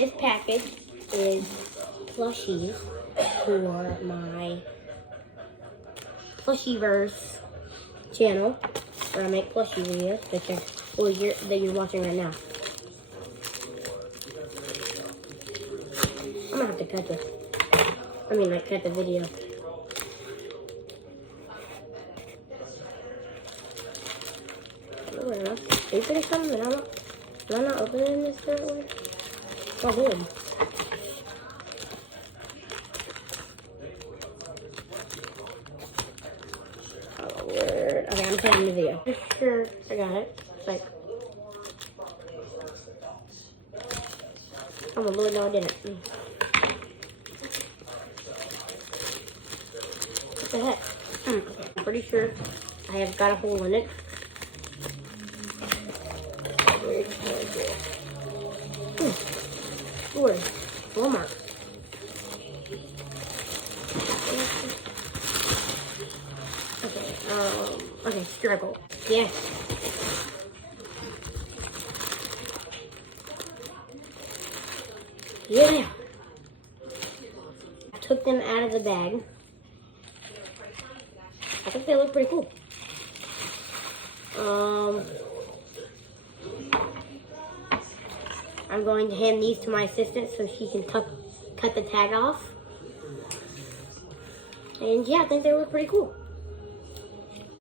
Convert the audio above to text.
This package is plushies for my Plushieverse channel, where I make plushie videos, that you're watching right now. I'm gonna have to cut this. I mean, like, cut the video. Oh, enough. Are you pretty something that am I not opening this the right way? Oh, good. Oh, word. Okay, I'm cutting the video. Sure, I got it. It's like, oh my lord, no, I didn't. What the heck? Okay, I'm pretty sure I have got a hole in it. Where? Walmart. Okay, struggle. Yes. Yeah. I took them out of the bag. I think they look pretty cool. I'm going to hand these to my assistant so she can cut the tag off. And yeah, I think they look pretty cool.